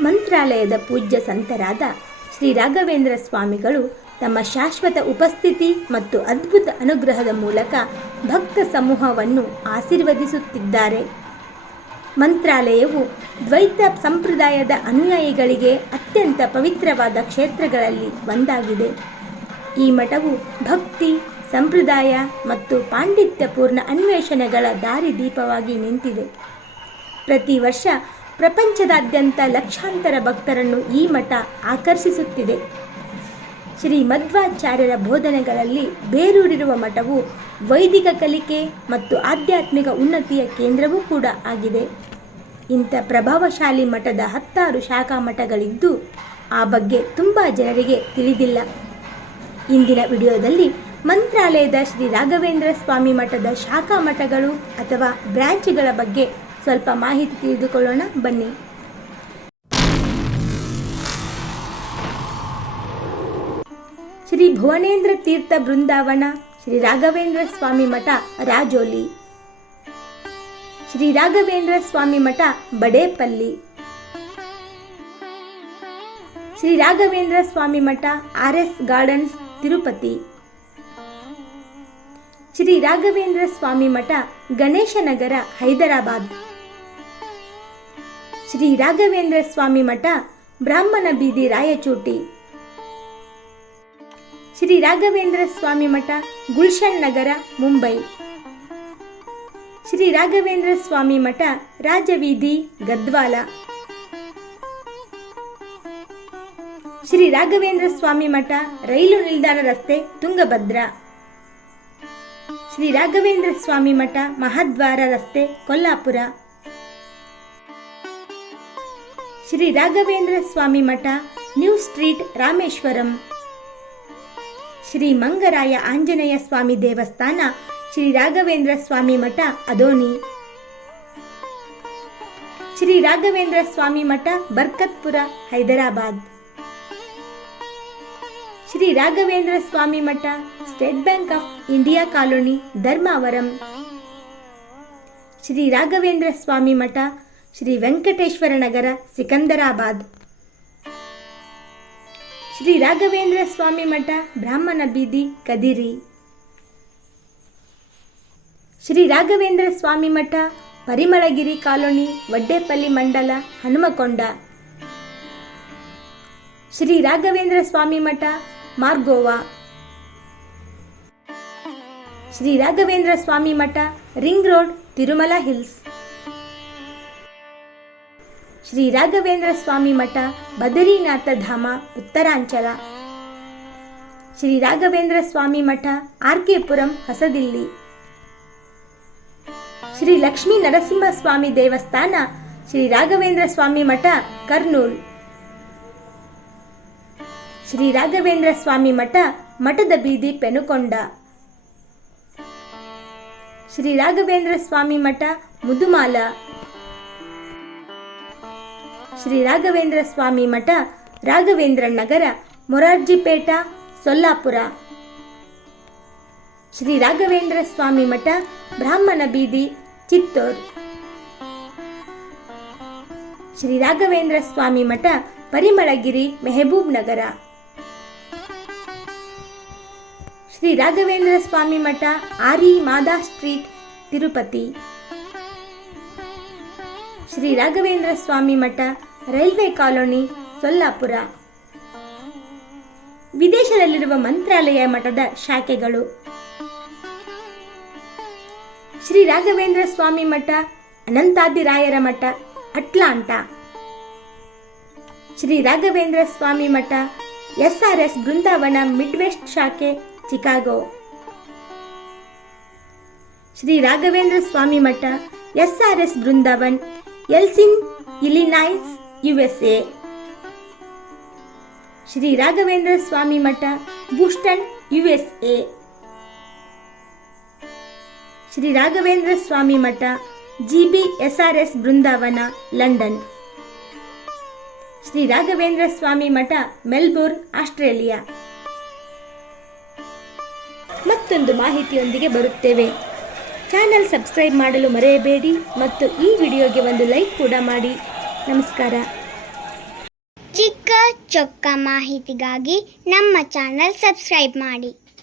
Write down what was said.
ಮಂತ್ರಾಲಯದ ಪೂಜ್ಯ ಸಂತರಾದ ಶ್ರೀ ರಾಘವೇಂದ್ರ ಸ್ವಾಮಿಗಳು ತಮ್ಮ ಶಾಶ್ವತ ಉಪಸ್ಥಿತಿ ಮತ್ತು ಅದ್ಭುತ ಅನುಗ್ರಹದ ಮೂಲಕ ಭಕ್ತ ಸಮೂಹವನ್ನು ಆಶೀರ್ವದಿಸುತ್ತಿದ್ದಾರೆ. ಮಂತ್ರಾಲಯವು ದ್ವೈತ ಸಂಪ್ರದಾಯದ ಅನುಯಾಯಿಗಳಿಗೆ ಅತ್ಯಂತ ಪವಿತ್ರವಾದ ಕ್ಷೇತ್ರಗಳಲ್ಲಿ ಒಂದಾಗಿದೆ. ಈ ಮಠವು ಭಕ್ತಿ, ಸಂಪ್ರದಾಯ ಮತ್ತು ಪಾಂಡಿತ್ಯಪೂರ್ಣ ಅನ್ವೇಷಣೆಗಳ ದಾರಿದೀಪವಾಗಿ ನಿಂತಿದೆ. ಪ್ರತಿ ವರ್ಷ ಪ್ರಪಂಚದಾದ್ಯಂತ ಲಕ್ಷಾಂತರ ಭಕ್ತರನ್ನು ಈ ಮಠ ಆಕರ್ಷಿಸುತ್ತಿದೆ. ಶ್ರೀ ಮಧ್ವಾಚಾರ್ಯರ ಬೋಧನೆಗಳಲ್ಲಿ ಬೇರೂರಿರುವ ಮಠವು ವೈದಿಕ ಕಲಿಕೆ ಮತ್ತು ಆಧ್ಯಾತ್ಮಿಕ ಉನ್ನತಿಯ ಕೇಂದ್ರವೂ ಕೂಡ ಆಗಿದೆ. ಇಂಥ ಪ್ರಭಾವಶಾಲಿ ಮಠದ ಹತ್ತಾರು ಶಾಖಾ ಮಠಗಳಿದ್ದು ಆ ಬಗ್ಗೆ ತುಂಬ ಜನರಿಗೆ ತಿಳಿದಿಲ್ಲ. ಇಂದಿನ ವಿಡಿಯೋದಲ್ಲಿ ಮಂತ್ರಾಲಯದ ಶ್ರೀ ರಾಘವೇಂದ್ರ ಸ್ವಾಮಿ ಮಠದ ಶಾಖಾ ಮಠಗಳು ಅಥವಾ ಬ್ರಾಂಚ್ಗಳ ಬಗ್ಗೆ ಸ್ವಲ್ಪ ಮಾಹಿತಿ ತಿಳಿದುಕೊಳ್ಳೋಣ, ಬನ್ನಿ. ಶ್ರೀ ಭುವನೇಂದ್ರ ತೀರ್ಥ ಬೃಂದಾವನ, ಶ್ರೀ ರಾಘವೇಂದ್ರ ಸ್ವಾಮಿ ಮಠ, ರಾಜೋಲಿ. ಶ್ರೀ ರಾಘವೇಂದ್ರ ಸ್ವಾಮಿ ಮಠ, ಬಡೇಪಲ್ಲಿ. Shri Raghavendra Swami Math, R S Gardens, Tirupati. Shri Raghavendra Swami Math, Ganeshanagar, Hyderabad. Shri Raghavendra ಸ್ವಾಮಿ ಮಠ, ಬ್ರಾಹ್ಮಣ ಬೀದಿ ರಾಯಚೂಟಿ. ಶ್ರೀ ರಾಘವೇಂದ್ರ ಸ್ವಾಮಿ ಮಠ ಗುಲ್ಶನ್ ನಗರ, ಮುಂಬೈ. ಶ್ರೀ ರಾಘವೇಂದ್ರ ಸ್ವಾಮಿ ಮಠ, ರಾಜವೀಧಿ, ಗದ್ವಾಲ. ಶ್ರೀ ರಾಘವೇಂದ್ರ ಸ್ವಾಮಿ ಮಠ, ರೈಲು ನಿಲ್ದಾಣ ರಸ್ತೆ, ತುಂಗಭದ್ರ. ಶ್ರೀ ರಾಘವೇಂದ್ರ ಸ್ವಾಮಿ ಮಠ, ಮಹಾದ್ವಾರ ರಸ್ತೆ, ಕೊಲ್ಲಾಪುರ. ಶ್ರೀ ರಾಘವೇಂದ್ರ ಸ್ವಾಮಿ ಮಠ ನ್ಯೂ ಸ್ಟ್ರೀಟ್ ರಾಮೇಶ್ವರಂ ಶ್ರೀ ಮಂಗರಾಯ ಆಂಜನೇಯ ಸ್ವಾಮಿ ದೇವಸ್ಥಾನ ಶ್ರೀ ರಾಘವೇಂದ್ರ ಸ್ವಾಮಿ ಮಠ ಅದೋನಿ ಶ್ರೀ ರಾಘವೇಂದ್ರ ಸ್ವಾಮಿ ಮಠ ಬರ್ಕತ್ಪುರ Hyderabad Shri Raghavendra Swami Math State Bank of India Colony Dharmavaram Shri Raghavendra Swami Math Shri Venkateswara ನಗರ, ಸಿಕಂದರಾಬಾದ್. ಶ್ರೀ ರಾಘವೇಂದ್ರ ಸ್ವಾಮಿ ಮಠ, ಬ್ರಾಹ್ಮಣ ಬೀದಿ, ಕದಿರಿ. ಶ್ರೀ ರಾಘವೇಂದ್ರ ಸ್ವಾಮಿ ಮಠ, ಪರಿಮಳಗಿರಿ colony, ವಡ್ಡೇಪಲ್ಲಿ ಮಂಡಲ, ಹನುಮಕೊಂಡ. ಶ್ರೀ ರಾಘವೇಂದ್ರ ಸ್ವಾಮಿ ಮಠ, ಮಾರ್ಗೋವಾ. Shri Raghavendra Swamy Math, ring road, Tirumala hills. Shri Raghavendra Swamy Math, Badrinath Dham, Uttaranchal. Shri Raghavendra Swamy Math R K Puram Hosadilli. Shri Lakshmi Narasimha Swamy ದೇವಸ್ಥಾನ, ಶ್ರೀ ರಾಘವೇಂದ್ರ ಸ್ವಾಮಿ ಮಠ, ಕರ್ನೂಲ್. ಶ್ರೀ ರಾಘವೇಂದ್ರ ಸ್ವಾಮಿ ಮಠ, ಮಠದ ಬೀದಿ ಪೆನುಕೊಂಡ. ಶ್ರೀ ರಾಘವೇಂದ್ರ ಸ್ವಾಮಿ ಮಠ, ಮುದುಮಾಲ. ಶ್ರೀ ರಾಘವೇಂದ್ರ ಸ್ವಾಮಿ ಮಠ, ರಾಘವೇಂದ್ರ ನಗರ, ಮೊರಾರ್ಜಿಪೇಟ, ಸೊಲ್ಲಾಪುರ. ಶ್ರೀ ರಾಘವೇಂದ್ರ ಸ್ವಾಮಿ ಮಠ, ಬ್ರಾಹ್ಮಣ ಬೀದಿ, ಚಿತ್ತೂರ್. ಶ್ರೀ ರಾಘವೇಂದ್ರ ಸ್ವಾಮಿ ಮಠ, ಪರಿಮಳಗಿರಿ, ಮೆಹಬೂಬ್ ನಗರ. ಶ್ರೀ ರಾಘವೇಂದ್ರ ಸ್ವಾಮಿ ಮಠ, ಆರಿ Mada Street, Tirupati. Shri Raghavendra Swami Math Railway Colony Solapur. ವಿದೇಶದಲ್ಲಿರುವ ಮಂತ್ರಾಲಯ ಮಠದ ಶಾಖೆಗಳು. ಶ್ರೀ ರಾಘವೇಂದ್ರ ಸ್ವಾಮಿ ಮಠ, ಅನಂತಾದಿರಾಯರ ಮಠ, Atlanta. Shri Raghavendra ಸ್ವಾಮಿ Math, SRS ಬೃಂದಾವನ ಮಿಡ್ವೆಸ್ಟ್ ಶಾಖೆ, Chicago. Shri Raghavendra Swami Math, SRS Brindavan, Elgin Illinois USA. Shri Raghavendra Swami Math, Boston, USA. Shri Raghavendra Swami Math GB SRS Brindavana, London. Shri Raghavendra Swami Math, Melbourne, Australia. ಮತ್ತೊಂದು ಮಾಹಿತಿಯೊಂದಿಗೆ ಬರುತ್ತೇವೆ. Channel subscribe ಮಾಡಲು ಮರೆಯಬೇಡಿ ಮತ್ತು ಈ ವಿಡಿಯೋಗೆ ಒಂದು like ಕೂಡ ಮಾಡಿ. ನಮಸ್ಕಾರ. ಚಿಕ್ಕ ಚೊಕ್ಕ ಮಾಹಿತಿಗಾಗಿ ನಮ್ಮ ಚಾನಲ್ ಸಬ್ಸ್ಕ್ರೈಬ್ ಮಾಡಿ.